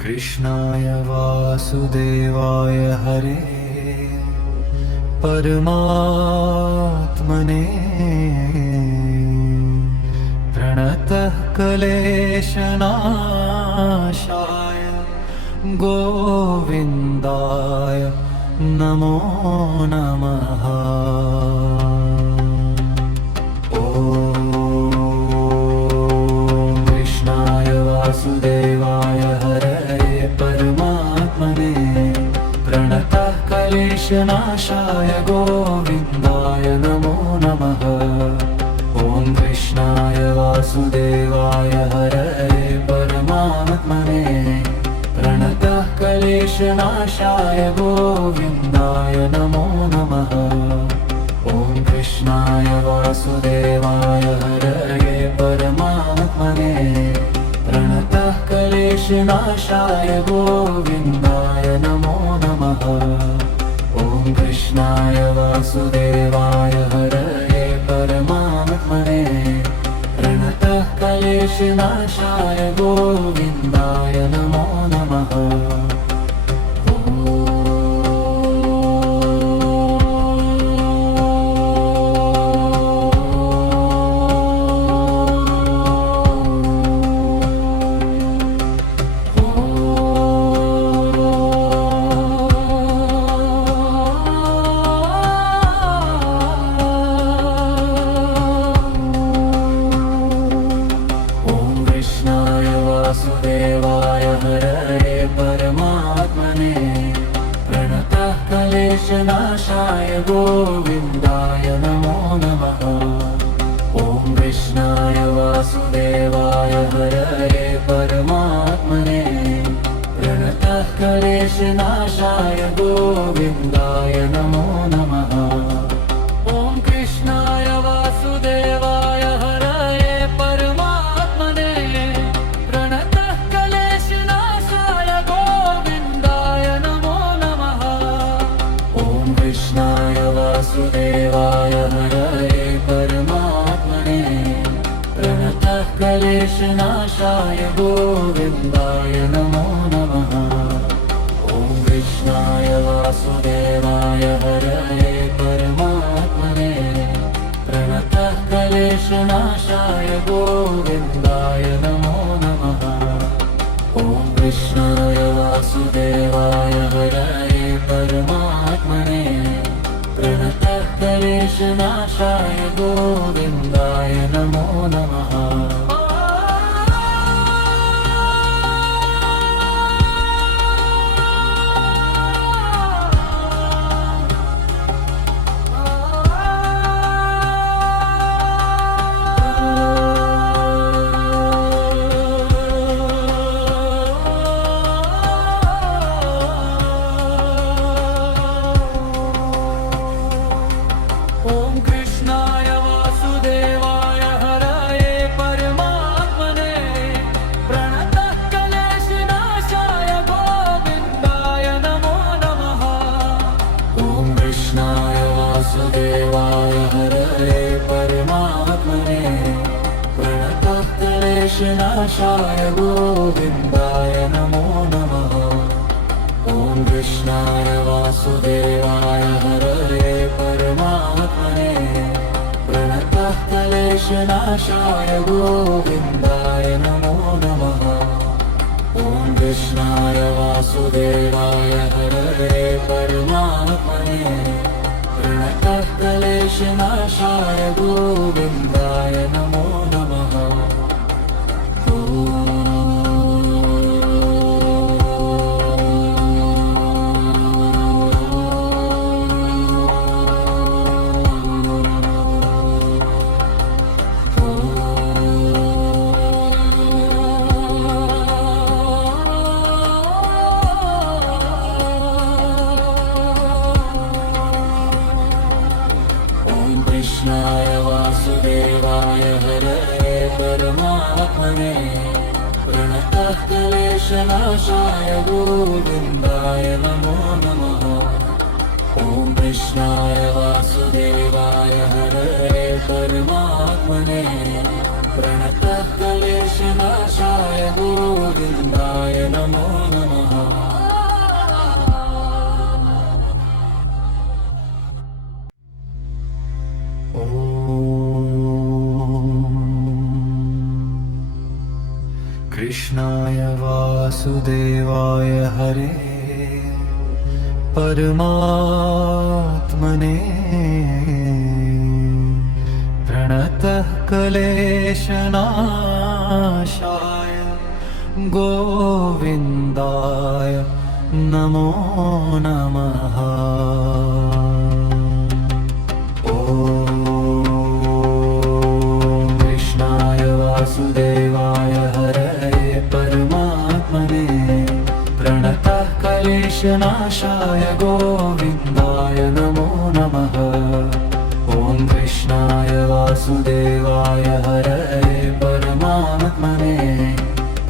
कृष्णाय वासुदेवाय हरे परमात्मने प्रणतः क्लेशनाशाय गोविन्दाय नमो नमः। कृष्णाय वासुदेवाय हरे परमात्मने प्रणतः क्लेशनाशाय गोविन्दाय नमो नमः। ॐ कृष्णाय वासुदेवाय हरे परमात्मने प्रणतः क्लेशनाशाय गोविन्दाय नमो नमः। ॐ कृष्णाय वासुदेवाय हरे परमात्मने प्रणतः क्लेशनाशाय गोविन्दाय नमो नमः। ॐ कृष्णाय वासुदेवाय हरे परमात्मने प्रणतः क्लेशनाशाय गोविन्दाय नमो नमः। वासुदेवाय हरे परमात्मने प्रणतः क्लेशनाशाय गोविन्दाय नमो नमः। ॐ कृष्णाय वासुदेवाय हरे परमात्मने प्रणतः क्लेशनाशाय गोविन्दाय नमो नमः। ॐ कृष्णाय वासुदेवाय हरे परमात्मने प्रणतः क्लेशनाशाय गोविन्दाय नमो नमः। ॐ कृष्णाय वासुदेवाय हरे परमात्मने प्रणतः क्लेशनाशाय गोविन्दाय नमो नमः। ॐ कृष्णाय वासुदेवाय हरे परमात्मने प्रणतः क्लेशनाशाय गोविन्दाय नमो नमः। ॐ कृष्णाय वासुदेवाय हरे परमात्मने प्रणतः क्लेशनाशाय गोविन्दाय नमो नमः। ॐ कृष्णाय वासुदेवाय हरे परमात्मने प्रणतः क्लेशनाशाय गोविन्दाय नमो नमः। ॐ कृष्णाय वासुदेवाय हरे परमात्मने प्रणतः क्लेशनाशाय गोविन्दाय नमो नमः। ॐ कृष्णाय वासुदेवाय हरे परमात्मने प्रणतः क्लेशनाशाय गोविन्दाय नमो नमः। ॐ कृष्णाय वासुदेवाय हरे परमात्मने प्रणतः क्लेशनाशाय गोविन्दाय नमो नमः। कृष्णाय वासुदेवाय हरे परमात्मने प्रणतः क्लेशनाशाय गोविन्दाय नमो नमः। ॐ कृष्णाय वासुदेवाय हरे परमात्मने परमात्मने प्रणतः क्लेशनाशाय गोविन्दाय नमो नमः। कृष्णाय वासुदेवाय हरे परमात्मने प्रणतः क्लेशनाशाय गोविन्दाय नमो नमः। कृष्णाय वासुदेवाय हरे परमात्मने प्रणतः क्लेशनाशाय गोविन्दाय नमो नमः। ॐ कृष्णाय वासुदेवाय हरे परमात्मने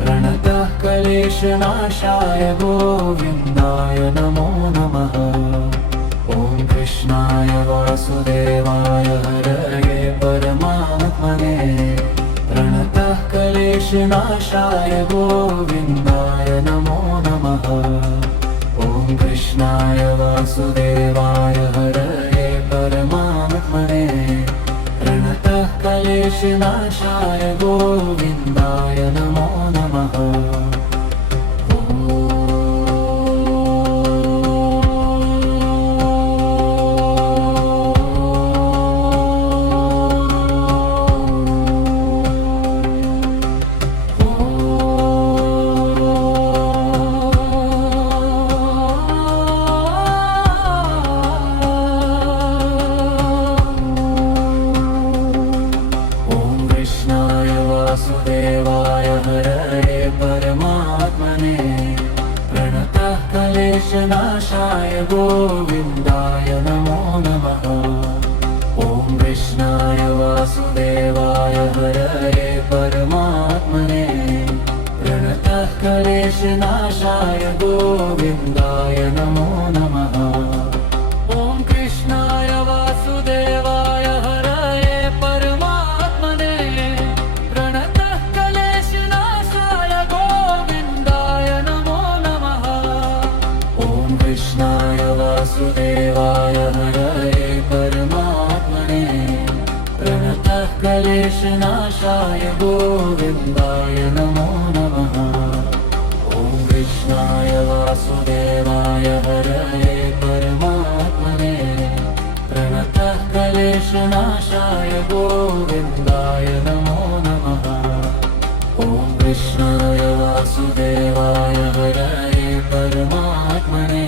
प्रणतः क्लेशनाशाय गोविन्दाय नमो नमः। ॐ कृष्णाय वासुदेवाय हरे परमात्मने प्रणतः क्लेशनाशाय गोविन्दाय नमो नमः। ॐ कृष्णाय वासुदेवाय हरे परमात्मने प्रणतः क्लेशनाशाय गोविन्दाय नमो नमः। वासुदेवाय हरे परमात्मने प्रणतः क्लेशनाशाय गोविन्दाय नमो नमः। ॐ कृष्णाय वासुदेवाय हरे परमात्मने प्रणतः क्लेशनाशाय गोविन्दाय नमो नमः। ॐ कृष्णाय वासुदेवाय हरे परमात्मने प्रणतः क्लेशनाशाय गोविन्दाय नमो नमः। ॐ कृष्णाय वासुदेवाय हरे परमात्मने प्रणतः क्लेशनाशाय गोविन्दाय नमो नमः। ॐ कृष्णाय वासुदेवाय हरे परमात्मने प्रणतः क्लेशनाशाय गोविन्दाय नमो नमः। ॐ कृष्णाय वासुदेवाय हरे परमात्मने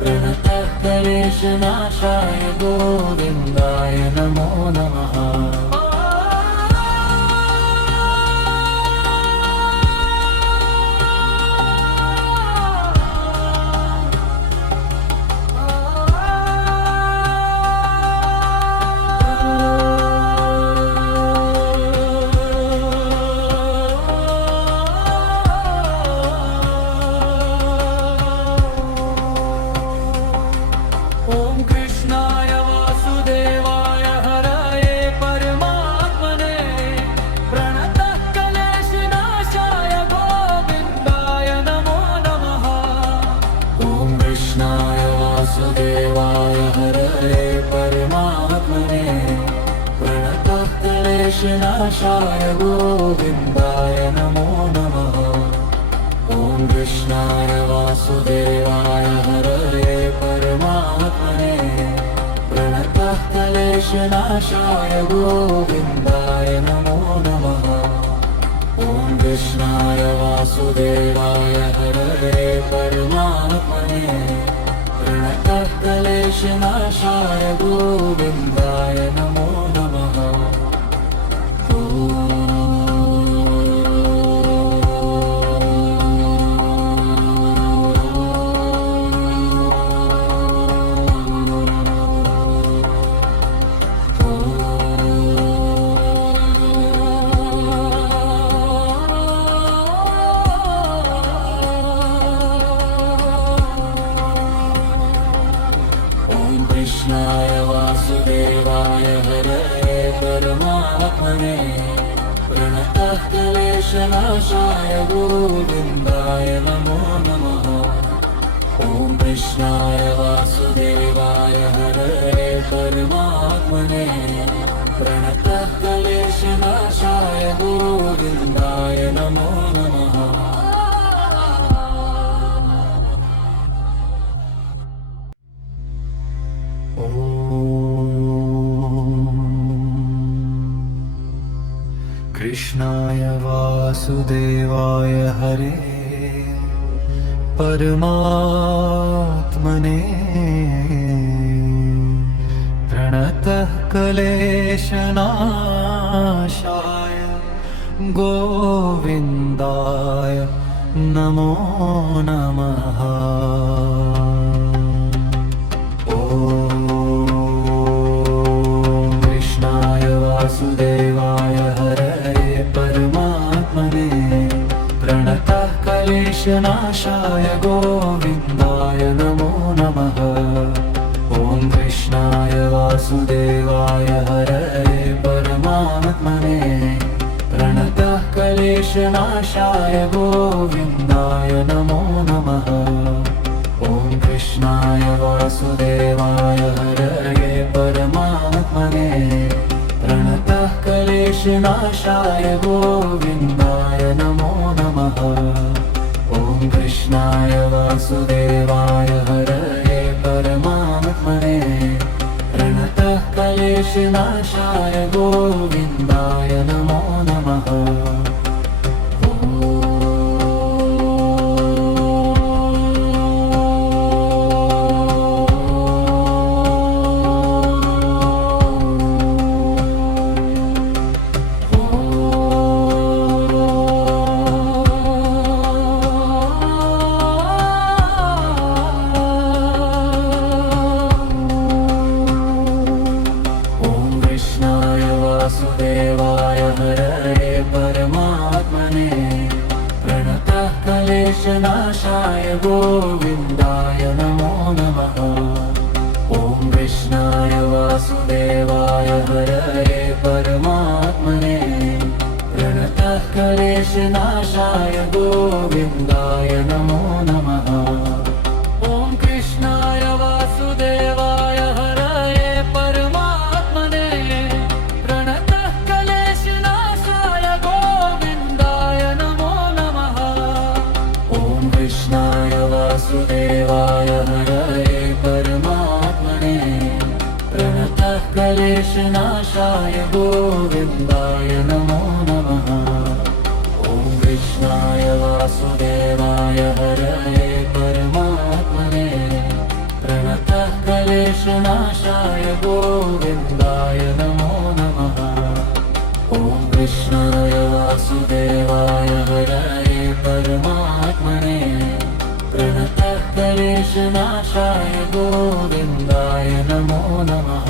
प्रणतः क्लेशनाशाय गोविन्दाय नमो नमः। ॐ कृष्णाय वासुदेवाय हरे परमात्मने प्रणतः क्लेशनाशाय गोविन्दाय नमो नमः। ॐ कृष्णाय वासुदेवाय हरे परमात्मने प्रणतः क्लेशनाशाय गोविन्दाय नमो नमः। ॐ कृष्णाय वासुदेवाय हरे परमात्मने प्रणतः क्लेशनाशाय गोविन्दाय नमो नमः। ॐ कृष्णाय वासुदेवाय हरे परमात्मने प्रणतः क्लेशनाशाय गोविन्दाय नमो नमः। कृष्णाय वासुदेवाय हरे परमात्मने प्रणतः क्लेशनाशाय गोविन्दाय नमो नमः। ॐ कृष्णाय वासुदेवाय हरये परमात्मने प्रणतः क्लेशनाशाय गोविन्दाय नमो नमः। कृष्णाय वासुदेवाय हरे परमात्मने प्रणतः क्लेशनाशाय गोविन्दाय नमो नमः। वासुदेवाय हरये परमात्मने प्रणतः क्लेशनाशाय गोविन्दाय नमो नमः। ॐ कृष्णाय वासुदेवाय हरये परमात्मने प्रणतः क्लेशनाशाय गोविन्दाय नमो नमः। ॐ कृष्णाय वासुदेवाय हरये परमात्मने प्रणतः क्लेशनाशाय गोविन्दाय नमो नमः। ॐ कृष्णाय वासुदेवाय हरये परमात्मने प्रणतः क्लेशनाशाय गोविन्दाय नमो नमः। वासुदेवाय हरये परमात्मने प्रणतः क्लेशनाशाय गोविन्दाय नमो नमः। ॐ कृष्णाय वासुदेवाय हरये परमात्मने प्रणतः क्लेशनाशाय गोविन्दाय नमो नमः। ॐ कृष्णाय वासुदेवाय हरये परमात्मने प्रणतः क्लेशनाशाय गोविन्दाय नमो नमः। ॐ कृष्णाय वासुदेवाय हरये परमात्मने प्रणतः क्लेशनाशाय गोविन्दाय नमो नमः। ॐ कृष्णाय वासुदेवाय हरये परमात्मने प्रणतः क्लेशनाशाय गोविन्दाय नमो नमः। ॐ कृष्णाय वासुदेवाय हरये परमात्मने प्रणतः क्लेशनाशाय गोविन्दाय नमो नमः।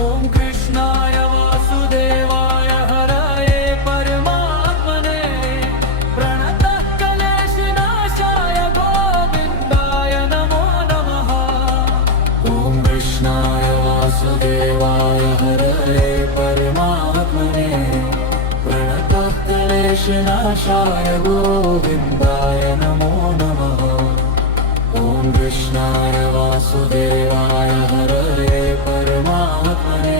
ॐ कृष्णाय वासुदेवाय हरये परमात्मने प्रणतः क्लेशनाशाय गोविन्दाय नमो नमः। ॐ कृष्णाय वासुदेवाय हरये परमात्मने प्रणतः क्लेशनाशाय गोविन्दाय नमो नमः। ॐ कृष्णाय वासुदेवाय हरये परमात्मने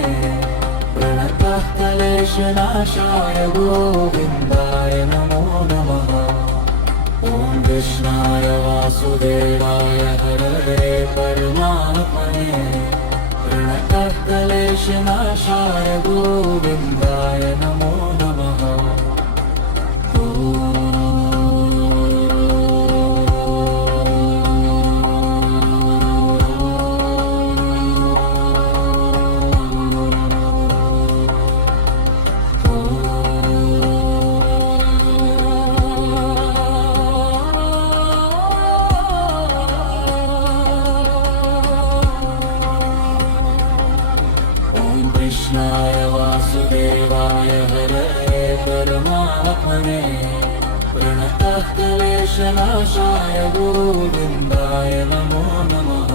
प्रणतः क्लेशनाशाय गोविन्दाय नमो नमः। ॐ कृष्णाय वासुदेवाय हरये परमात्मने प्रणतः क्लेशनाशाय गोविन्दाय नमो नमः। परमात्मने प्रणतः क्लेशनाशाय गोविन्दाय नमो नमः।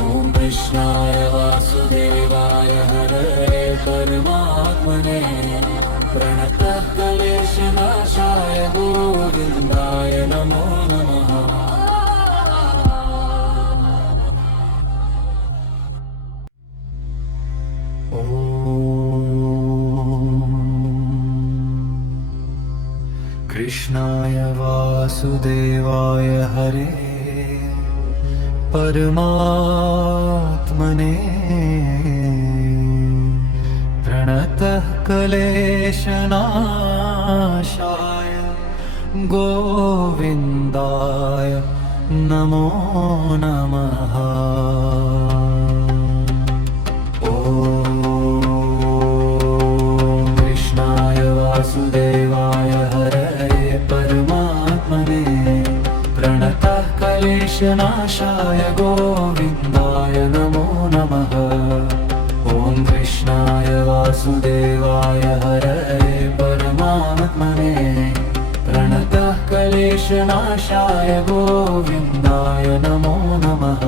ॐ कृष्णाय वासुदेवाय हरये परमात्मने प्रणतः क्लेशनाशाय गोविन्दाय नमो नमः। कृष्णाय वासुदेवाय हरे परमात्मने प्रणतः क्लेशनाशाय गोविन्दाय नमो नमः। कृष्णाय वासुदेवाय हरये परमात्मने प्रणतः क्लेशनाशाय गोविन्दाय नमो नमः। ॐ कृष्णाय वासुदेवाय हरये परमात्मने प्रणतः क्लेशनाशाय गोविन्दाय नमो नमः।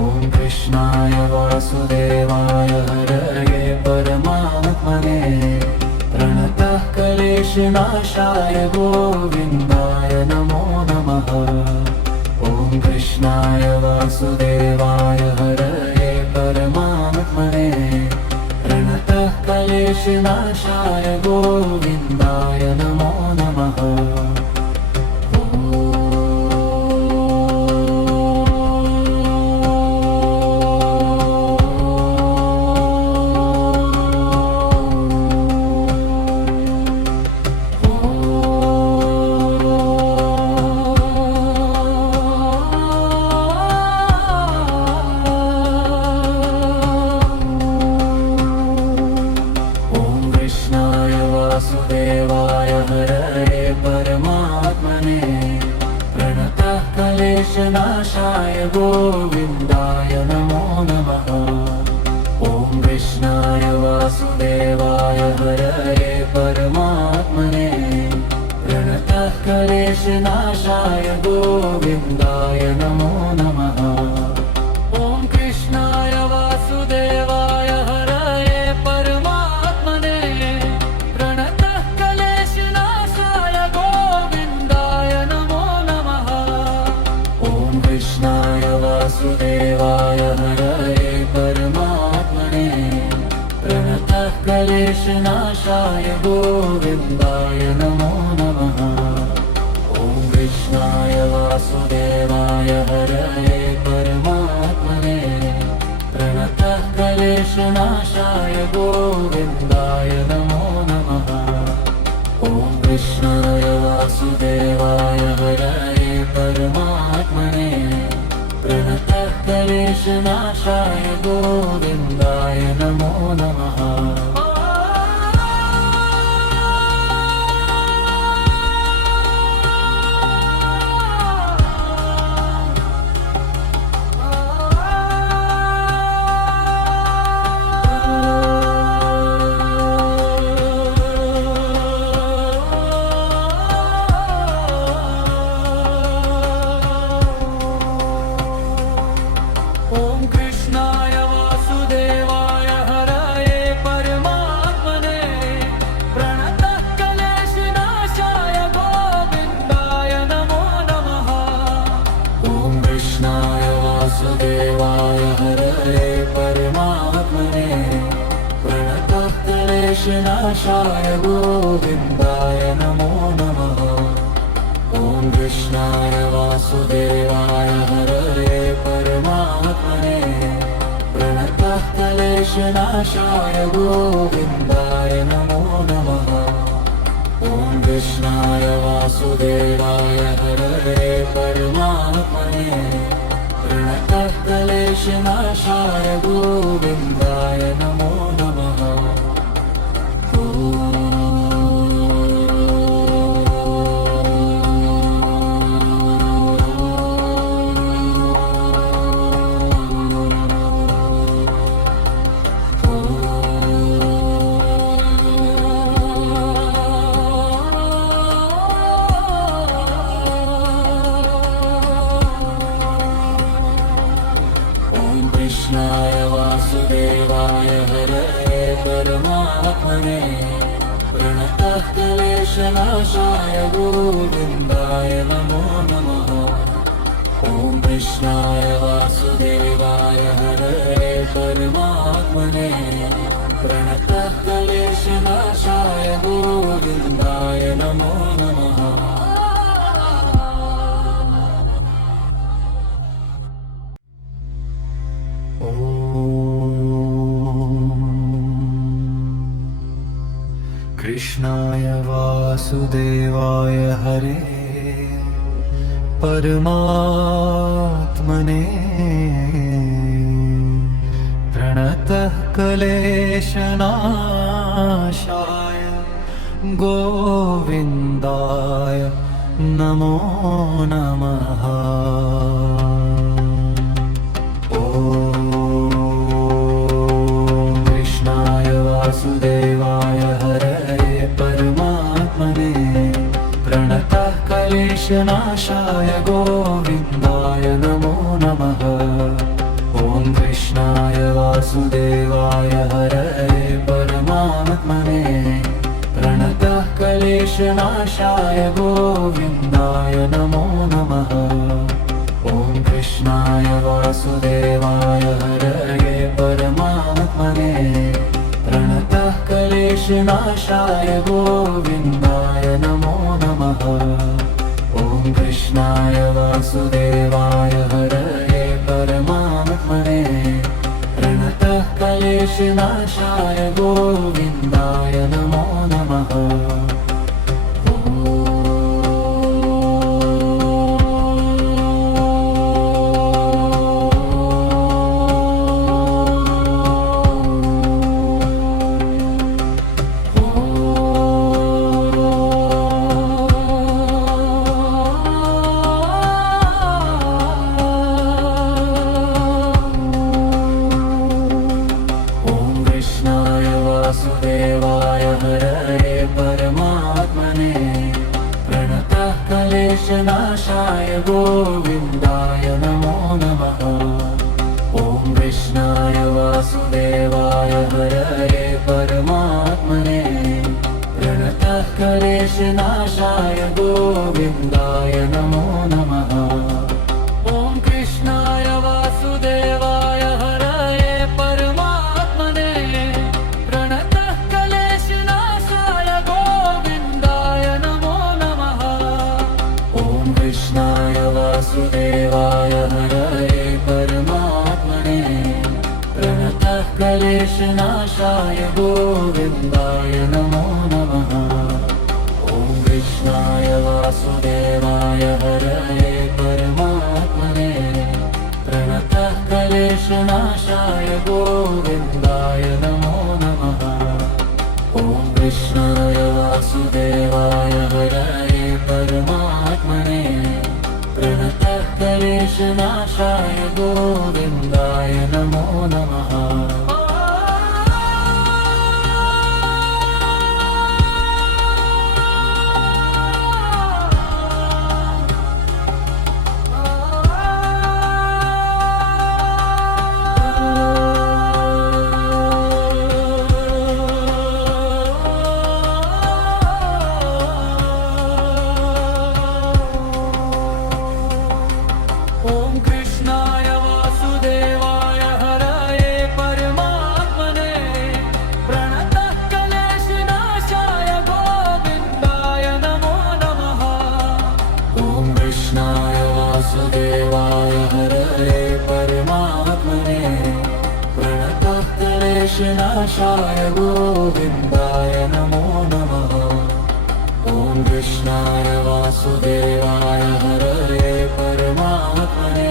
ॐ कृष्णाय वासुदेवाय हरये परमात्मने प्रणतः क्लेशनाशाय गोविन्दाय नमो नमः। ॐ कृष्णाय वासुदेवाय हरये परमात्मने प्रणतः क्लेशनाशाय गोविन्दाय नमो नमः। वासुदेवाय हरये परमात्मने प्रणतः क्लेशनाशाय गोविन्दाय नमो नमः। ॐ कृष्णाय वासुदेवाय हरये परमात्मने प्रणतः क्लेशनाशाय गोविन्दाय नमो नमः। ॐ कृष्णाय वासुदेवाय हरये परमात्मने प्रणतः क्लेशनाशाय गोविन्दाय नमो नमः। ॐ कृष्णाय वासुदेवाय हरये परमात्मने प्रणतः क्लेशनाशाय गोविन्दाय नमो नमः। ॐ कृष्णाय वासुदेवाय हरये परमात्मने प्रणतः क्लेशनाशाय गोविन्दाय नमो नमः। ॐ कृष्णाय वासुदेवाय हरये परमात्मने प्रणतः क्लेशनाशाय गोविन्दाय नमो नमः। ॐ कृष्णाय वासुदेवाय हरये परमात्मने प्रणतः क्लेशनाशाय गोविन्दाय नमो नमः। ॐ कृष्णाय वासुदेवाय हरये परमात्मने प्रणतः क्लेशनाशाय गोविन्दाय नमो नमः। ॐ कृष्णाय वासुदेवाय हरये परमात्मने प्रणतः क्लेशनाशाय गोविन्दाय नमो नमः। ॐ कृष्णाय वासुदेवाय हरये परमात्मने प्रणतः क्लेशनाशाय गोविन्दाय नमो नमः। परमात्मने प्रणतः क्लेशनाशाय गोविन्दाय नमो नमः। ॐ कृष्णाय वासुदेवाय हरये परमात्मने प्रणतः क्लेशनाशाय गोविन्दाय नमो नमः। कृष्णाय वासुदेवाय हरे परमात्मने प्रणतः क्लेशनाशाय गोविन्दाय नमो नमः। कृष्णाय वासुदेवाय हरये परमात्मने प्रणतः क्लेशनाशाय गोविन्दाय नमो नमः। ॐ कृष्णाय वासुदेवाय हरये परमात्मने प्रणतः क्लेशनाशाय गोविन्दाय नमो नमः। ॐ कृष्णाय वासुदेवाय हरये परमात्मने प्रणतः क्लेशनाशाय गोविन्दाय नमो नमः। ॐ कृष्णाय वासुदेवाय हरये परमात्मने प्रणतः क्लेशनाशाय गोविन्दाय नमो नमः। वासुदेवाय हरये परमात्मने प्रणतः क्लेशनाशाय गोविन्दाय नमो नमः। ॐ कृष्णाय वासुदेवाय हरये परमात्मने प्रणतः क्लेशनाशाय गोविन्दाय नमो नमः। ॐ कृष्णाय वासुदेवाय हरये परमात्मने प्रणतः क्लेशनाशाय गोविन्दाय नमो नमः। ॐ कृष्णाय वासुदेवाय हरये परमात्मने प्रणतः क्लेशनाशाय गोविन्दाय नमो नमः। ॐ कृष्णाय वासुदेवाय हरये परमात्मने प्रणतः क्लेशनाशाय गोविन्दाय नमो नमः। ॐ कृष्णाय वासुदेवाय हरये परमात्मने प्रणतः क्लेशनाशाय गोविन्दाय नमो नमः। ॐ कृष्णाय वासुदेवाय हरये परमात्मने प्रणतः क्लेशनाशाय गोविन्दाय नमो नमः। ॐ कृष्णाय वासुदेवाय हरये परमात्मने प्रणतः क्लेशनाशाय गोविन्दाय नमो नमः। ॐ कृष्णाय वासुदेवाय हरये परमात्मने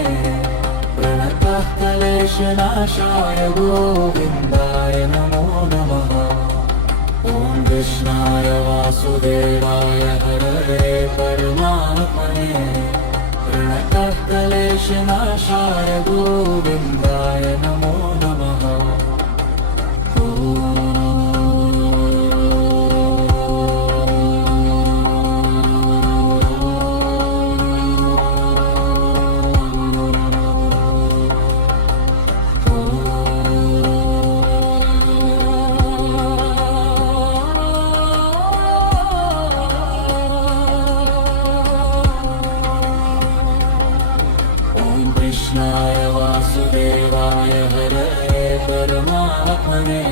प्रणतः क्लेशनाशाय गोविन्दाय नमो नमः। ॐ कृष्णाय वासुदेवाय हरये परमात्मने प्रणतः क्लेशनाशाय गोविन्दाय नमो नमः। कृष्णाय वासुदेवाय हरये परमात्मने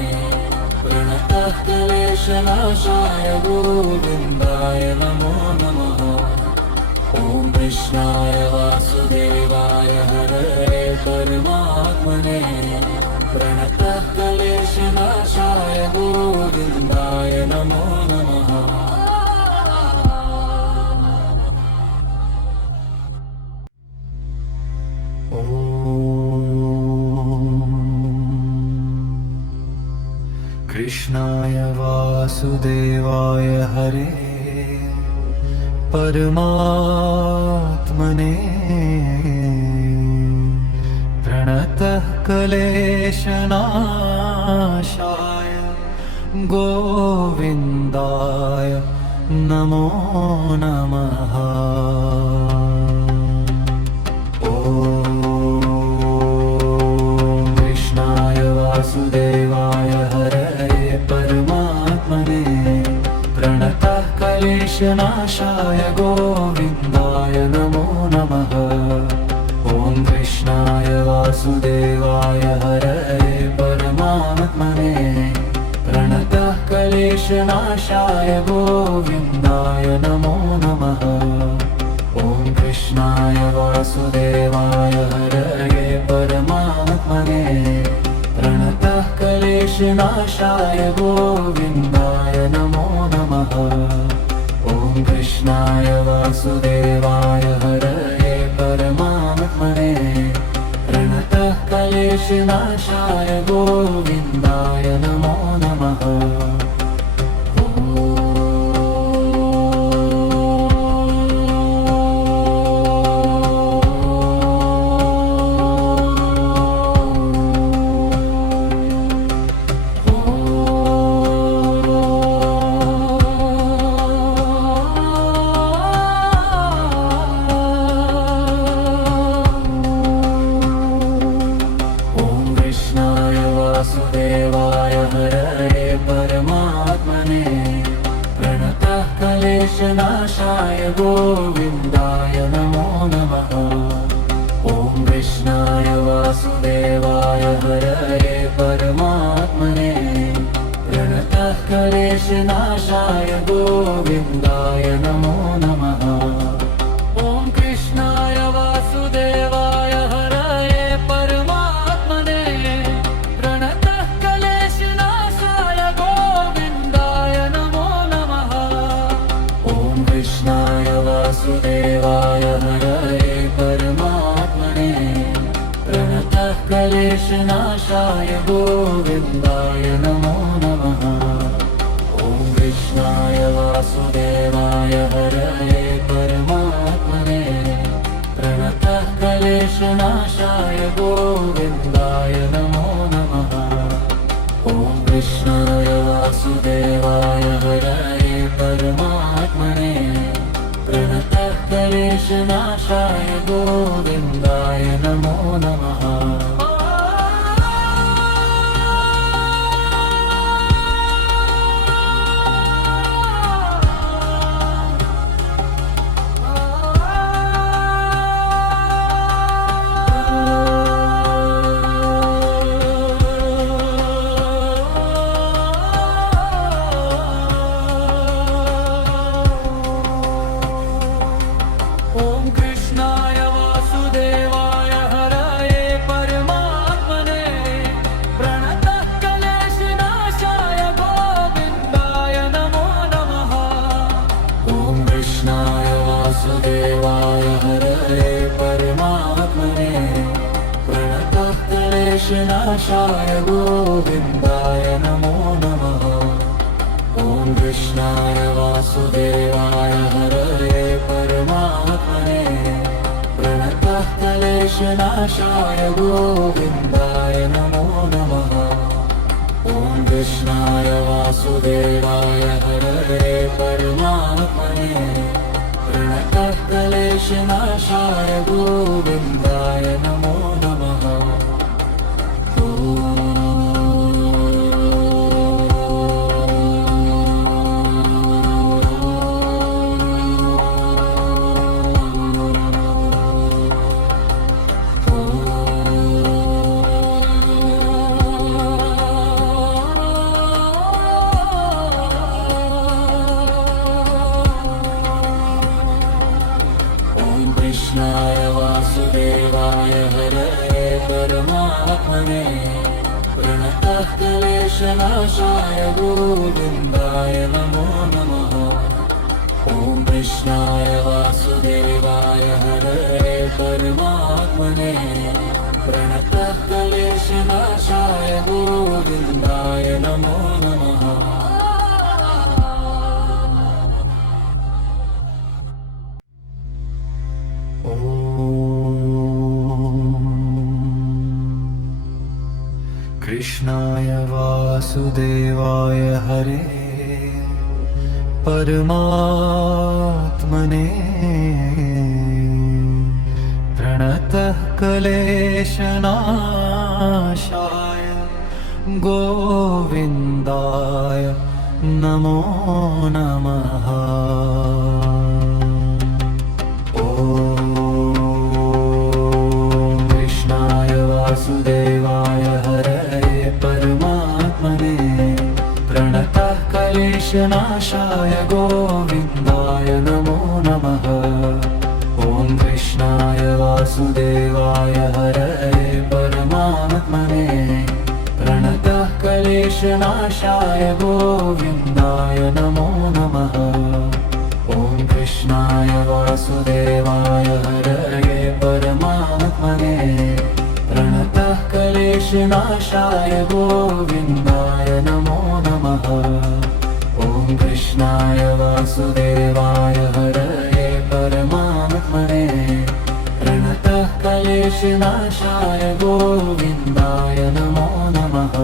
प्रणतः क्लेशनाशाय गोविन्दाय नमो नमः। ॐ कृष्णाय वासुदेवाय हरये परमात्मने प्रणतः क्लेशनाशाय गोविन्दाय नमो नमः। कृष्णाय वासुदेवाय हरे परमात्मने प्रणतः क्लेशनाशाय गोविन्दाय नमो नमः। वासुदेवाय हरये परमात्मने प्रणतः क्लेशनाशाय गोविन्दाय नमो नमः। ॐ कृष्णाय वासुदेवाय हरये परमात्मने प्रणतः क्लेशनाशाय गोविन्दाय नमो नमः। ॐ कृष्णाय वासुदेवाय हरये परमात्मने प्रणतः क्लेशनाशाय गोविन्दाय नमो नमः। ॐ कृष्णाय वासुदेवाय हरये परमात्मने प्रणतः क्लेशनाशाय गोविन्दाय नमो नमः। वासुदेवाय हरये परमात्मने प्रणतः क्लेशनाशाय गोविन्दाय नमो नमः। ॐ कृष्णाय वासुदेवाय हरये परमात्मने प्रणतः क्लेशनाशाय गोविन्दाय नमो नमः। ॐ कृष्णाय वासुदेवाय हरये परमात्मने प्रणतः क्लेशनाशाय गोविन्दाय नमो नमः। ॐ कृष्णाय वासुदेवाय हरये परमात्मने प्रणतः क्लेशनाशाय गोविन्दाय नमो नमः। ॐ कृष्णाय वासुदेवाय हरये परमात्मने प्रणतः क्लेशनाशाय गोविन्दाय नमो नमः। ॐ कृष्णाय वासुदेवाय हरये परमात्मने प्रणतः क्लेशनाशाय गोविन्दाय नमो नमः। ॐ कृष्णाय वासुदेवाय हरये परमात्मने प्रणतः क्लेशनाशाय गोविन्दाय नमो नमः। ॐ कृष्णाय वासुदेवाय हरये परमात्मने प्रणतः क्लेशनाशाय गोविन्दाय नमो नमः। ॐ कृष्णाय वासुदेवाय हरये परमात्मने प्रणतः क्लेशनाशाय गोविन्दाय नमो नमः। ॐ कृष्णाय वासुदेवाय हरये परमात्मने प्रणतः क्लेशनाशाय गोविन्दाय नमो नमः। ॐ कृष्णाय वासुदेवाय हरये परमात्मने प्रणतः क्लेशनाशाय गोविन्दाय नमो नमः। ॐ कृष्णाय वासुदेवाय हरये परमात्मने प्रणतः क्लेशनाशाय गोविन्दाय नमो नमः। कृष्णाय वासुदेवाय हरे परमात्मने प्रणतः क्लेशनाशाय गोविन्दाय नमो नमः। वासुदेवाय हरये परमात्मने प्रणतः क्लेशनाशाय गोविन्दाय नमो नमः। ॐ कृष्णाय वासुदेवाय हरये परमात्मने प्रणतः क्लेशनाशाय गोविन्दाय नमो नमः। ॐ कृष्णाय वासुदेवाय हरये परमात्मने प्रणतः क्लेशनाशाय गोविन्दाय नमो नमः। ॐ कृष्णाय वासुदेवाय हरये परमात्मने प्रणतः क्लेशनाशाय गोविन्दाय नमो नमः।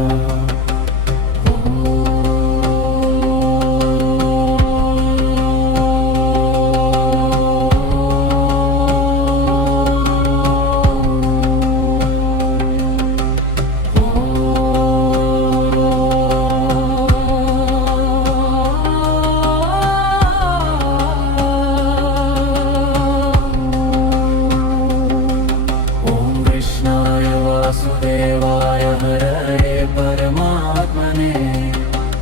वासुदेवाय हरये परमात्मने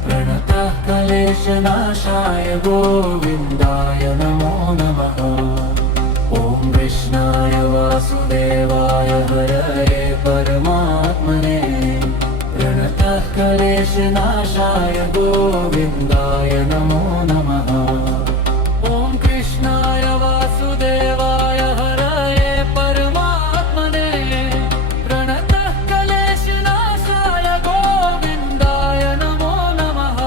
प्रणतः क्लेशनाशाय गोविन्दाय नमो नमः। ॐ कृष्णाय वासुदेवाय हरये परमात्मने प्रणतः क्लेशनाशाय गोविन्दाय नमो नमः। ॐ कृष्णाय वासुदेवाय हरये परमात्मने प्रणतः क्लेशनाशाय गोविन्दाय नमो नमः।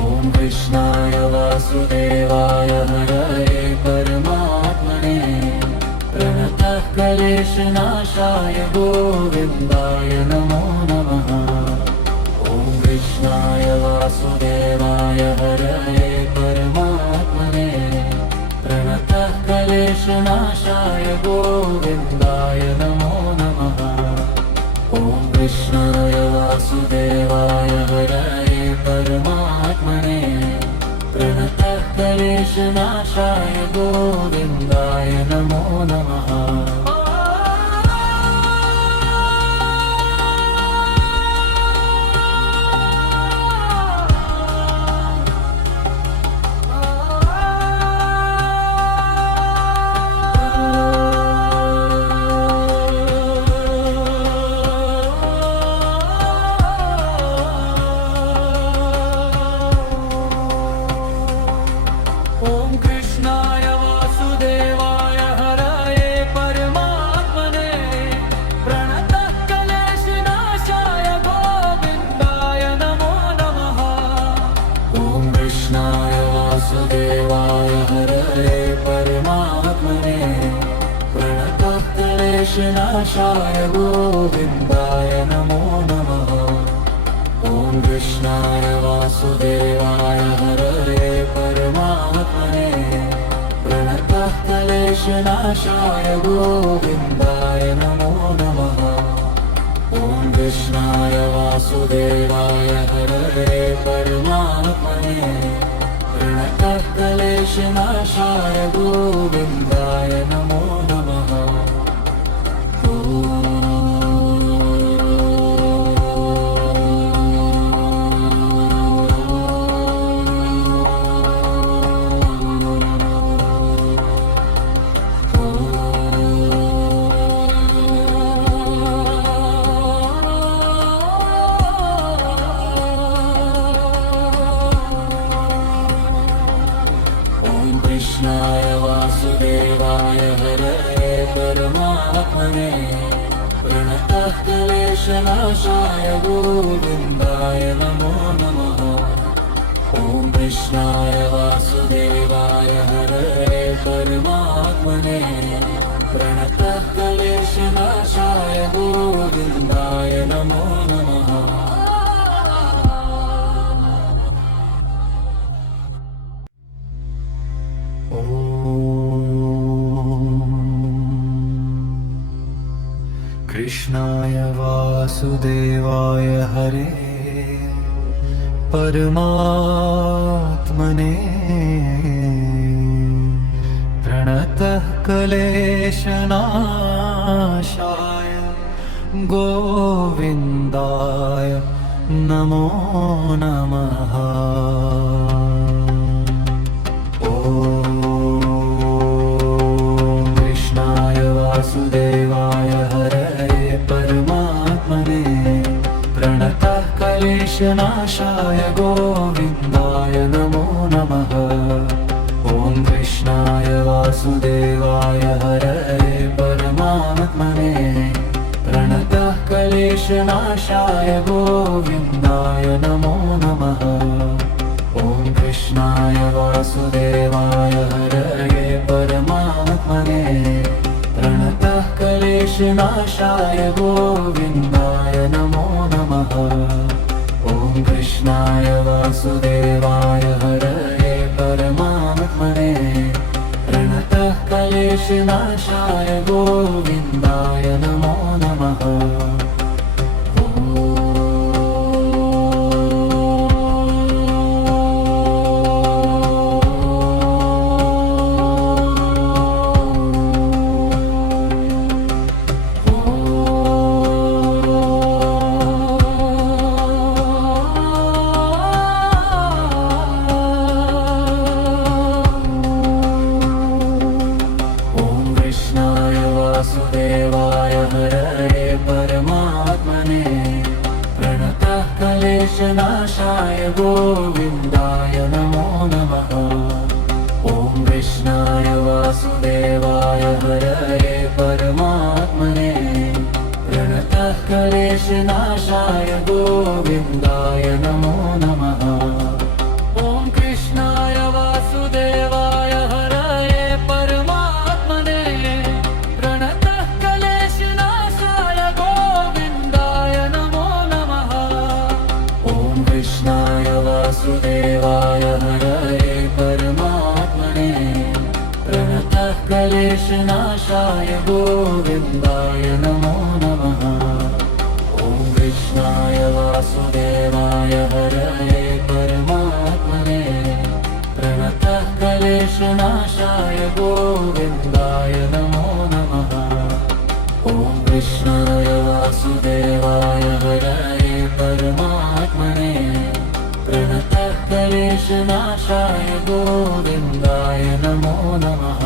ॐ कृष्णाय वासुदेवाय हरये परमात्मने प्रणतः क्लेशनाशाय गोविन्दाय नमो नमः। ॐ कृष्णाय वासुदेवाय हरये परमात्मने प्रणतः क्लेशनाशाय गोविन्दाय नमो नमः। ॐ कृष्णाय वासुदेवाय हरये परमात्मने प्रणतः क्लेशनाशाय गोविन्दाय नमो नमः। ॐ कृष्णाय वासुदेवाय हरये परमात्मने प्रणतः क्लेशनाशाय गोविन्दाय नमो नमः। ॐ कृष्णाय वासुदेवाय हरये परमात्मने प्रणतः क्लेशनाशाय गोविन्दाय नमो नमः। ॐ कृष्णाय वासुदेवाय हरये परमात्मने प्रणतः क्लेशनाशाय गोविन्दाय नमो नमः। ॐ कृष्णाय वासुदेवाय हरये परमात्मने प्रणतः क्लेशनाशाय गोविन्दाय नमो नमः। Oh वासुदेवाय हरये परमात्मने प्रणतः क्लेशनाशाय गोविन्दाय नमो नमः। ॐ कृष्णाय वासुदेवाय हरये परमात्मने प्रणतः क्लेशनाशाय गोविन्दाय नमो नमः। कृष्णाय वासुदेवाय हरे परमात्मने प्रणतः क्लेशनाशाय गोविन्दाय नमो नमः। वासुदेवाय हरये परमात्मने प्रणतः क्लेशनाशाय गोविन्दाय नमो नमः। ॐ कृष्णाय वासुदेवाय हरये परमात्मने प्रणतः क्लेशनाशाय गोविन्दाय नमो नमः। ॐ कृष्णाय वासुदेवाय हरये परमात्मने प्रणतः क्लेशनाशाय गोविन्दाय नमो नमः। ॐ कृष्णाय वासुदेवाय हरये परमात्मने प्रणतः क्लेशनाशाय गोविन्दाय नमो नमः। वासुदेवाय हरये परमात्मने प्रणतः क्लेशनाशाय गोविन्दाय नमो नमः। ॐ कृष्णाय वासुदेवाय हरये परमात्मने प्रणतः क्लेशनाशाय गोविन्दाय नमो नमः। ॐ कृष्णाय वासुदेवाय हरये परमात्मने प्रणतः क्लेशनाशाय गोविन्दाय नमो नमः। ॐ कृष्णाय वासुदेवाय हरये परमात्मने प्रणतः क्लेशनाशाय गोविन्दाय नमो नमः। ॐ कृष्णाय वासुदेवाय हरये परमात्मने प्रणतः क्लेशनाशाय गोविन्दाय नमो नमः। ॐ कृष्णाय वासुदेवाय हरये परमात्मने प्रणतः क्लेशनाशाय गोविन्दाय नमो नमः।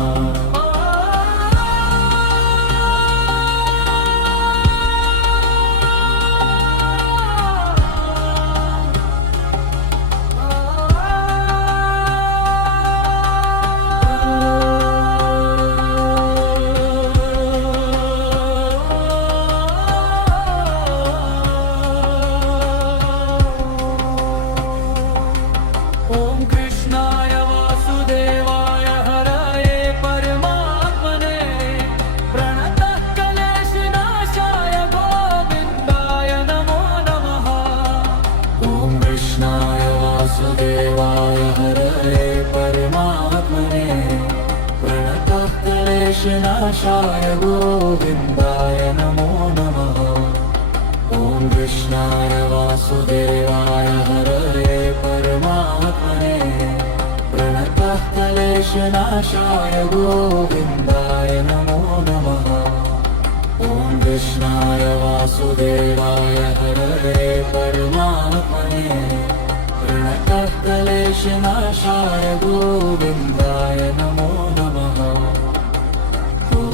ॐ कृष्णाय वासुदेवाय हरये परमात्मने प्रणतः क्लेशनाशाय गोविन्दाय नमो नमः। ॐ कृष्णाय वासुदेवाय हरये परमात्मने प्रणतः क्लेशनाशाय गोविन्दाय नमो नमः। ॐ कृष्णाय वासुदेवाय हरये परमात्मने प्रणतः क्लेशनाशाय गोविन्दाय नमो नमः। ॐ कृष्णाय वासुदेवाय हरये परमात्मने प्रणतः क्लेशनाशाय गोविन्दाय नमो नमः। ॐ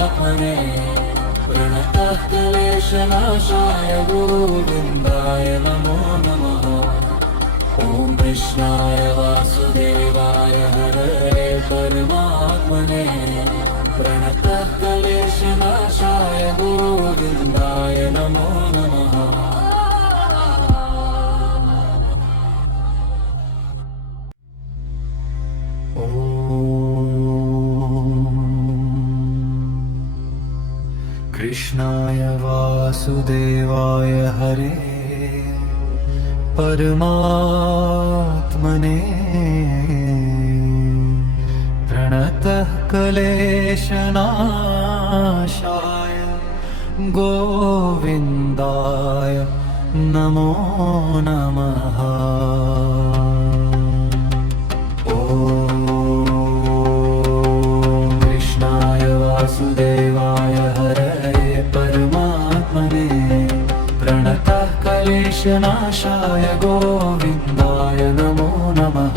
परमात्मने प्रणतः क्लेशनाशाय गोविन्दाय नमो नमः। ॐ कृष्णाय वासुदेवाय हरये परमात्मने प्रणतः क्लेशनाशाय गोविन्दाय नमो नमः। कृष्णाय वासुदेवाय हरे परमात्मने प्रणतः क्लेशनाशाय गोविन्दाय नमो नमः। कृष्णाय वासुदेवाय हरये परमात्मने प्रणतः क्लेशनाशाय गोविन्दाय नमो नमः।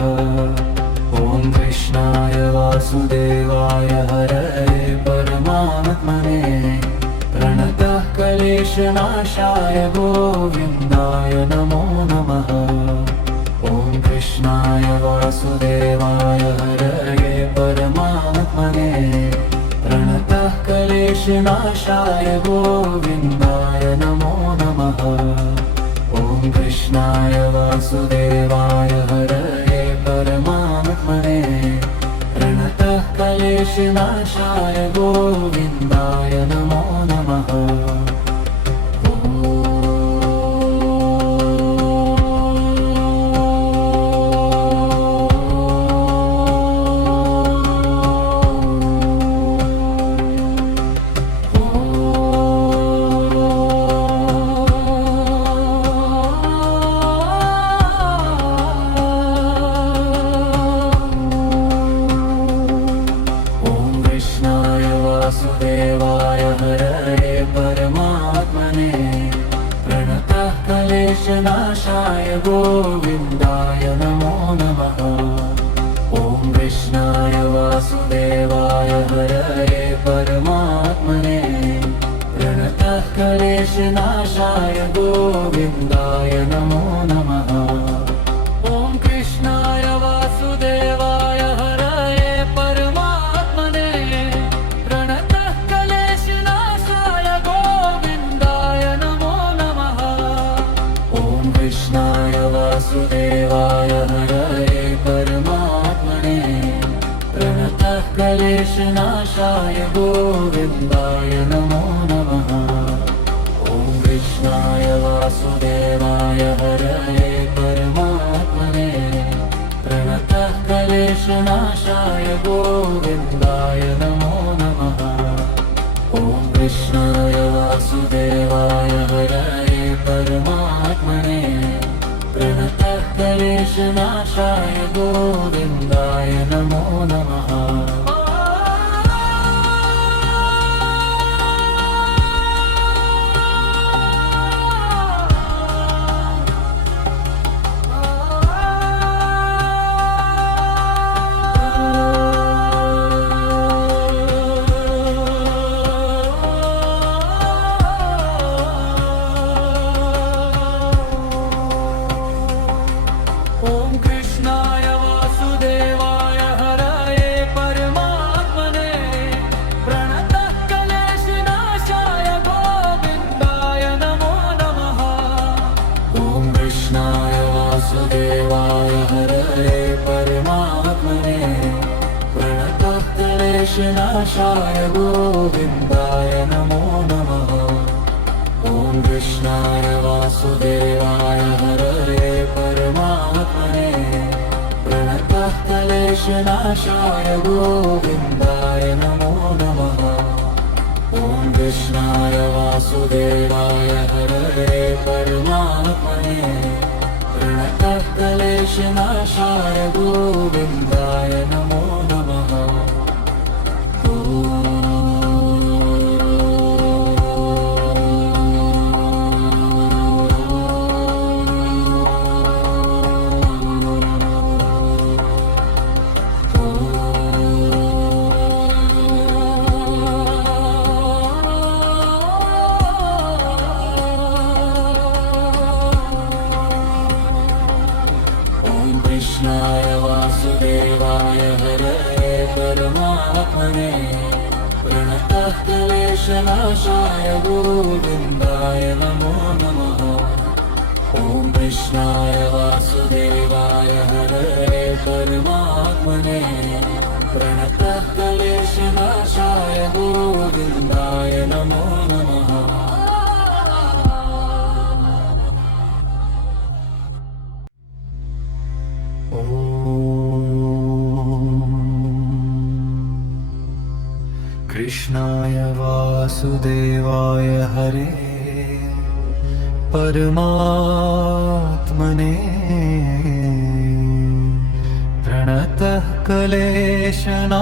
ॐ कृष्णाय वासुदेवाय हरये परमात्मने प्रणतः क्लेशनाशाय गोविन्दाय नमो नमः। ॐ कृष्णाय वासुदेवाय हरये परमात्मने प्रणतः क्लेशनाशाय गोविन्दाय नमो नमः। ॐ कृष्णाय वासुदेवाय हरये परमात्मने प्रणतः क्लेशनाशाय गोविन्दाय नमो नमः। वासुदेवाय हरये परमात्मने प्रणतः क्लेशनाशाय गोविन्दाय नमो नमः। ॐ कृष्णाय वासुदेवाय हरये परमात्मने प्रणतः क्लेशनाशाय गोविन्दाय नमो नमः। ॐ कृष्णाय वासुदेवाय हरये परमात्मने प्रणतः क्लेशनाशाय गोविन्दाय नमो नमः। ॐ कृष्णाय वासुदेवाय हरये परमात्मने प्रणतः क्लेशनाशाय गोविन्दाय नमो नमः। ॐ कृष्णाय वासुदेवाय हरये परमात्मने प्रणतः क्लेशनाशाय गोविन्दाय नमो नमः। ॐ कृष्णाय वासुदेवाय हरये परमात्मने प्रणतः क्लेशनाशाय गोविन्दाय नमो नमः। ॐ कृष्णाय वासुदेवाय हरये परमात्मने प्रणतः क्लेशनाशाय गोविन्दाय नमो नमः। ॐ कृष्णाय वासुदेवाय हरये परमात्मने प्रणतः क्लेशनाशाय गोविन्दाय नमो नमः। ॐ कृष्णाय वासुदेवाय हरये परमात्मने प्रणतः क्लेशनाशाय गोविन्दाय नमो नमः। ॐ कृष्णाय वासुदेवाय हरये परमात्मने प्रणतः क्लेशनाशाय गोविन्दाय नमो नमः। परमात्मने प्रणतः क्लेशनाशाय गोविन्दाय नमो नमः। ॐ कृष्णाय वासुदेवाय हरये परमात्मने प्रणतः क्लेशनाशाय गोविन्दाय नमो नमः। कृष्णाय वासुदेवाय हरे परमात्मने प्रणतः क्लेशनाशाय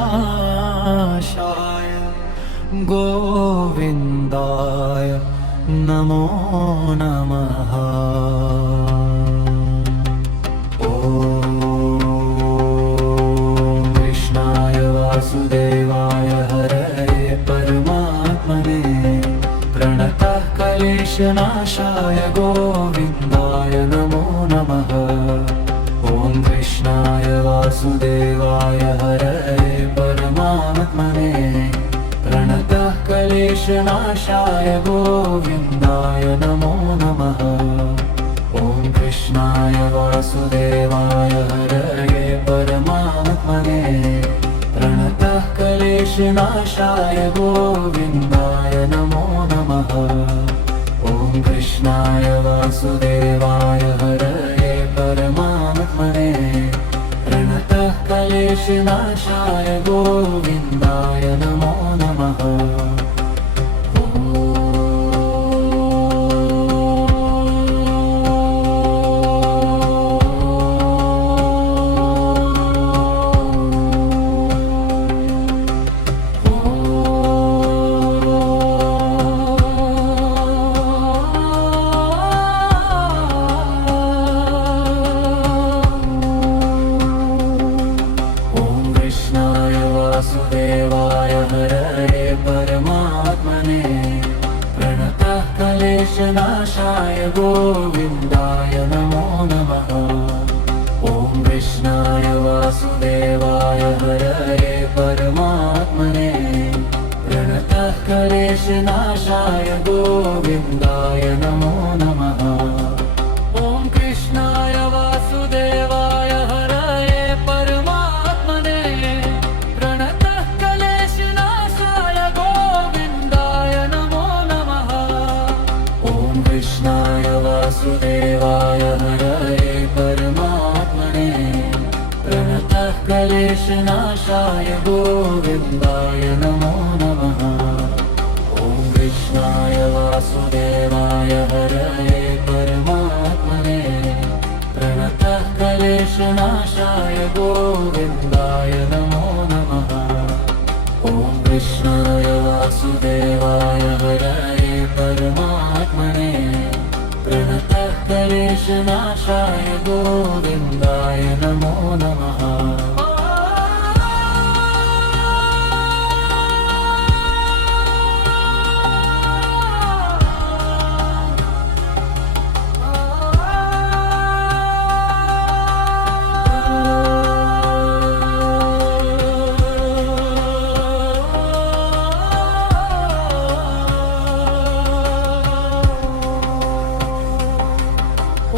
गोविन्दाय नमो नमः। वासुदेवाय हरये परमात्मने प्रणतः क्लेशनाशाय गोविन्दाय नमो नमः। ॐ कृष्णाय वासुदेवाय हरये परमात्मने प्रणतः क्लेशनाशाय गोविन्दाय नमो नमः। ॐ कृष्णाय वासुदेवाय हरये परमात्मने प्रणतः क्लेशनाशाय गोविन्दाय नमो नमः। ॐ कृष्णाय वासुदेवाय हरये परमात्मने प्रणतः क्लेशनाशाय गोविन्दाय नमो नमः। वासुदेवाय हरये परमात्मने प्रणतः क्लेशनाशाय गोविन्दाय नमो नमः। ॐ कृष्णाय वासुदेवाय हरये परमात्मने प्रणतः क्लेशनाशाय गोविन्दाय नमो नमः। ॐ कृष्णाय वासुदेवाय हरये परमात्मने प्रणतः क्लेशनाशाय गोविन्दाय नमो नमः। ॐ कृष्णाय वासुदेवाय हरये परमात्मने प्रणतः क्लेशनाशाय गोविन्दाय नमो नमः। ॐ कृष्णाय वासुदेवाय हरये परमात्मने प्रणतः क्लेशनाशाय गोविन्दाय नमो नमः। ॐ कृष्णाय वासुदेवाय हरये परमात्मने प्रणतः क्लेशनाशाय गोविन्दाय नमो नमः।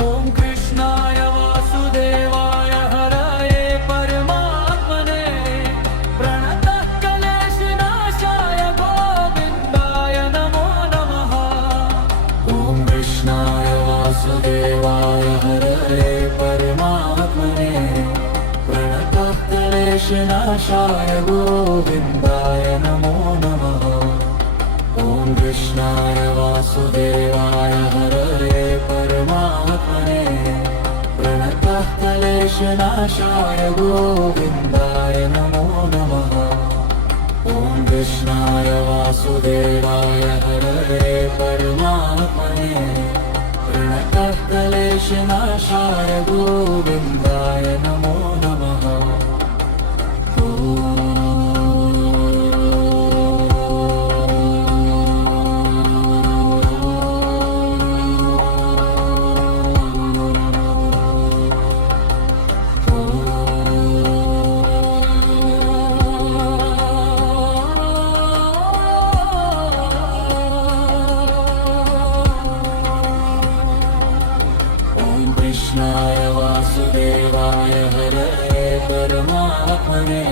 ॐ कृष्णाय वासुदेवाय हरये परमात्मने प्रणतः क्लेशनाशाय गोविन्दाय नमो नमः। ॐ कृष्णाय वासुदेवाय हरये परमात्मने प्रणतः क्लेशनाशाय गोविन्दाय नमो नमः। ॐ कृष्णाय वासुदेवाय हरये परमात्मने प्रणतः क्लेशनाशाय गोविन्दाय नमो नमः। ॐ कृष्णाय वासुदेवाय हरये परमात्मने प्रणतः क्लेशनाशाय गोविन्दाय नमो नमः। परमात्मने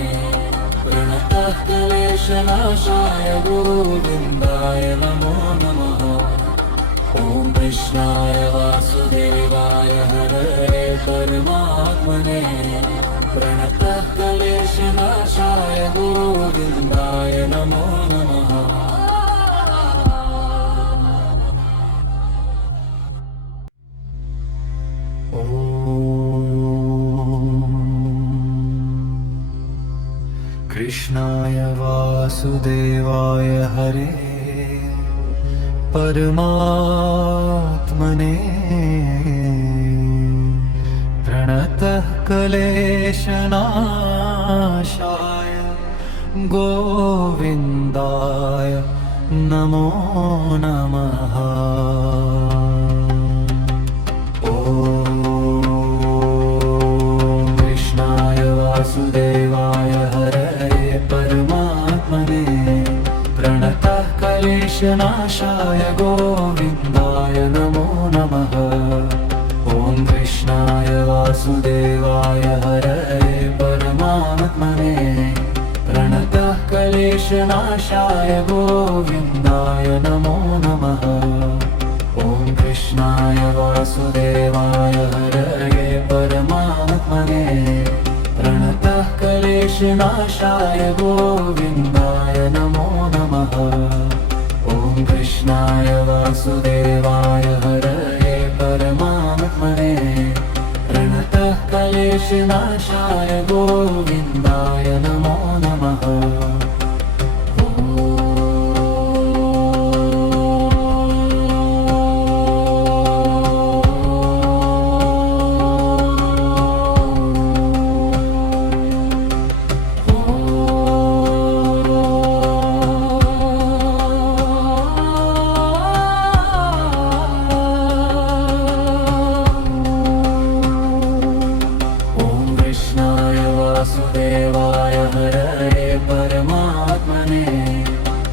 प्रणतः क्लेशनाशाय गोविन्दाय नमो नमः। ॐ कृष्णाय वासुदेवाय हरये परमात्मने प्रणतः क्लेशनाशाय गोविन्दाय नमो नमः। कृष्णाय वासुदेवाय हरे परमात्मने प्रणतः क्लेशनाशाय गोविन्दाय नमो नमः। वासुदेवाय हरये परमात्मने प्रणतः क्लेशनाशाय गोविन्दाय नमो नमः। ॐ कृष्णाय वासुदेवाय हरये परमात्मने प्रणतः क्लेशनाशाय गोविन्दाय नमो नमः। ॐ कृष्णाय वासुदेवाय हरये परमात्मने प्रणतः क्लेशनाशाय गोविन्दाय नमो नमः। ॐ कृष्णाय वासुदेवाय हरये परमात्मने प्रणतः क्लेशनाशाय गोविन्दाय नमो नमः। वासुदेवाय हरये परमात्मने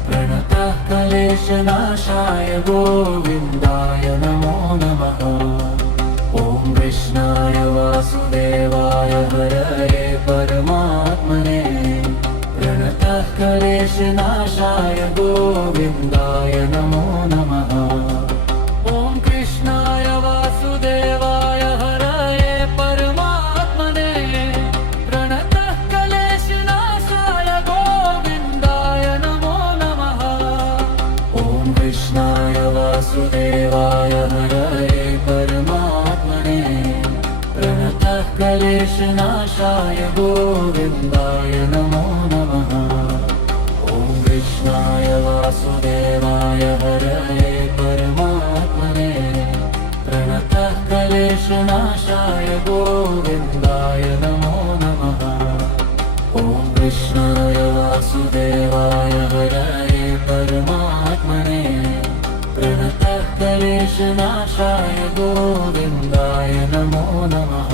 प्रणतः क्लेशनाशाय गोविन्दाय नमो नमः। ॐ कृष्णाय वासुदेवाय हरये परमात्मने प्रणतः क्लेशनाशाय गोविन्दाय नमो नमः। ॐ कृष्णाय वासुदेवाय हरये परमात्मने प्रणतः क्लेशनाशाय गोविन्दाय नमो नमः। ॐ कृष्णाय वासुदेवाय हरये परमात्मने प्रणतः क्लेशनाशाय गोविन्दाय नमो नमः। ॐ कृष्णाय वासुदेवाय हरये परमात्मने प्रणतः क्लेशनाशाय गोविन्दाय नमो नमः। ॐ कृष्णाय वासुदेवाय हरये परमात्मने प्रणतः क्लेशनाशाय गोविन्दाय नमो नमः।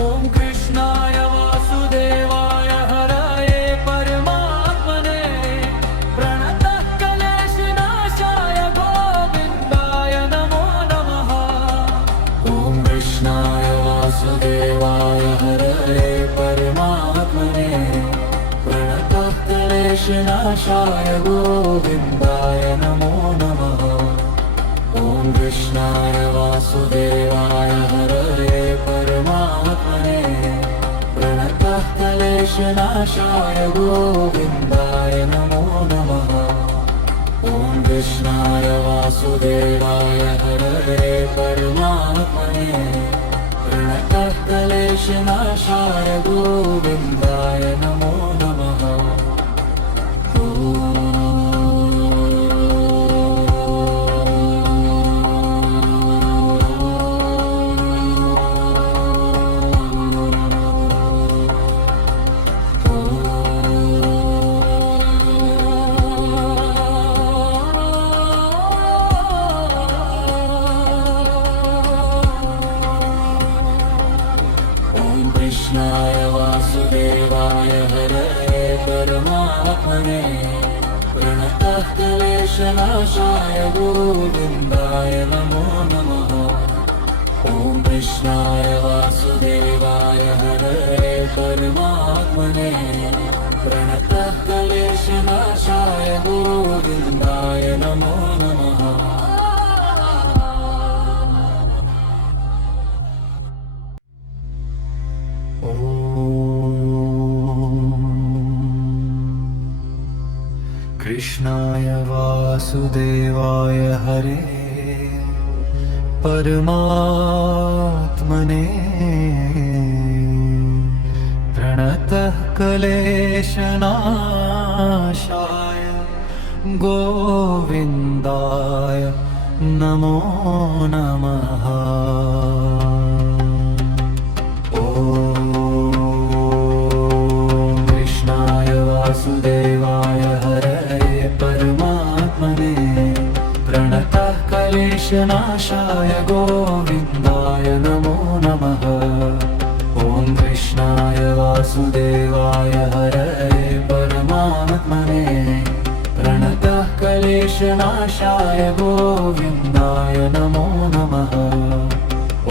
ॐ कृष्णाय वासुदेवाय हरये परमात्मने प्रणतः क्लेशनाशाय गोविन्दाय नमो नमः। ॐ कृष्णाय वासुदेवाय हरये परमात्मने प्रणतः क्लेशनाशाय गोविन्दाय नमो नमः। ॐ कृष्णाय वासुदेवाय हरये परमात्मने प्रणतः क्लेशनाशाय गोविन्दाय नमो नमः। ॐ कृष्णाय वासुदेवाय हरये परमात्मने प्रणतः क्लेशनाशाय गोविन्दाय नमो नमः। कृष्णाय वासुदेवाय हरये परमात्मने प्रणतः क्लेशनाशाय गोविन्दाय नमो नमः। ॐ कृष्णाय वासुदेवाय हरये परमात्मने प्रणतः क्लेशनाशाय गोविन्दाय नमो नमः। कृष्णाय वासुदेवाय हरे परमात्मने प्रणतः क्लेशनाशाय गोविन्दाय नमो नमः। वासुदेवाय हरये परमात्मने प्रणतः क्लेशनाशाय गोविन्दाय नमो नमः। ॐ कृष्णाय वासुदेवाय हरये परमात्मने प्रणतः क्लेशनाशाय गोविन्दाय नमो नमः।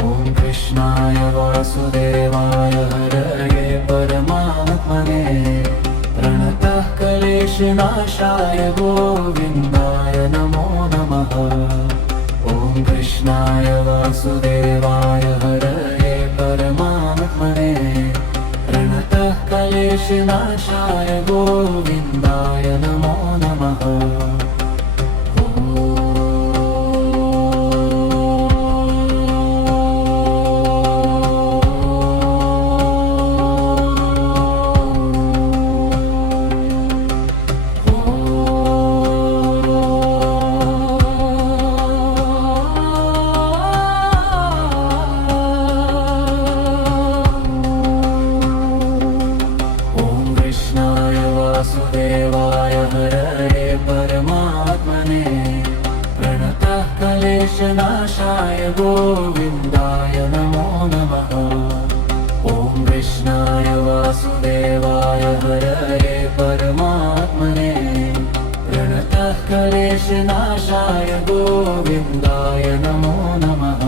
ॐ कृष्णाय वासुदेवाय हरये परमात्मने प्रणतः क्लेशनाशाय गोविन्दाय नमो नमः। ॐ कृष्णाय वासुदेवाय हरये परमात्मने प्रणतः क्लेशनाशाय गोविन्दाय नमो नमः। वासुदेवाय हरये परमात्मने प्रणतः क्लेशनाशाय गोविन्दाय नमो नमः। ॐ कृष्णाय वासुदेवाय हरये परमात्मने प्रणतः क्लेशनाशाय गोविन्दाय नमो नमः।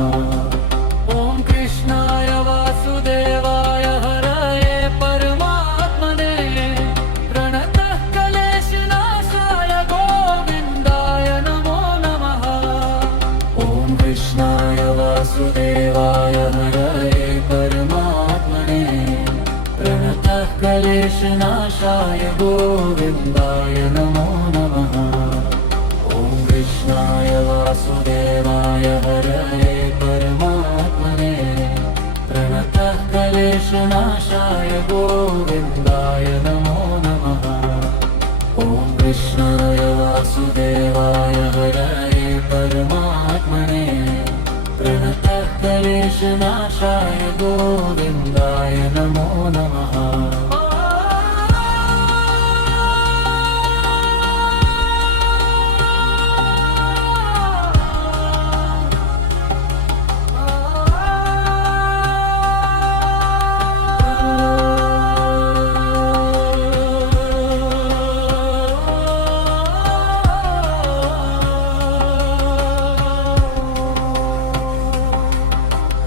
ॐ कृष्णाय वासुदेवाय हरये परमात्मने प्रणतः क्लेशनाशाय गोविन्दाय नमो नमः। ॐ कृष्णाय वासुदेवाय हरये परमात्मने प्रणतः क्लेशनाशाय गोविन्दाय नमो नमः। ॐ कृष्णाय वासुदेवाय हरये परमात्मने प्रणतः क्लेशनाशाय गोविन्दाय नमो नमः। ॐ कृष्णाय वासुदेवाय हरये परमात्मने प्रणतः क्लेशनाशाय गोविन्दाय नमो नमः।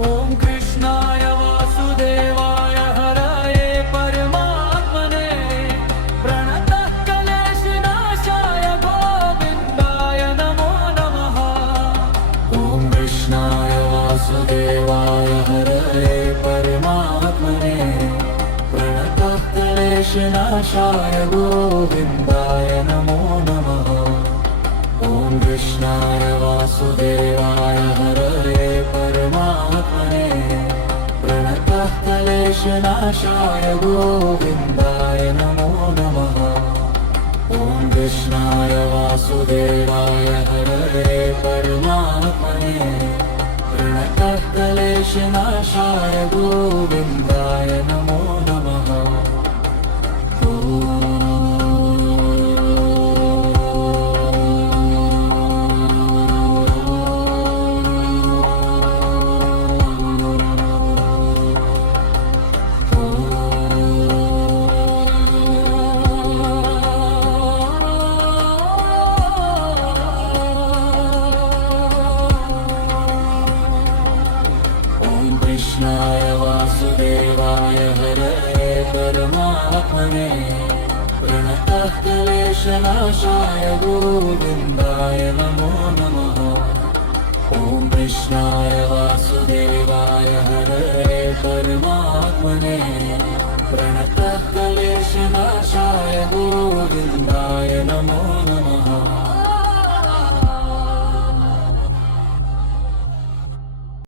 ॐ कृष्णाय वासुदेवाय हरये परमात्मने प्रणतः क्लेशनाशाय गोविन्दाय नमो नमः। ॐ कृष्णाय वासुदेवाय हरये परमात्मने प्रणतः क्लेशनाशाय गोविन्दाय नमो नमः। ॐ कृष्णाय वासुदेवाय हरये परमात्मने प्रणतः क्लेशनाशाय गोविन्दाय नमो नमः। ॐ कृष्णाय वासुदेवाय हरये परमात्मने प्रणतः क्लेशनाशाय गोविन्दाय नमो नमः। ॐ कृष्णाय वासुदेवाय हरये परमात्मने प्रणतः क्लेशनाशाय गोविन्दाय नमो नमः ॐ कृष्णाय वासुदेवाय हरये परमात्मने प्रणतः क्लेशनाशाय गोविन्दाय नमो नमः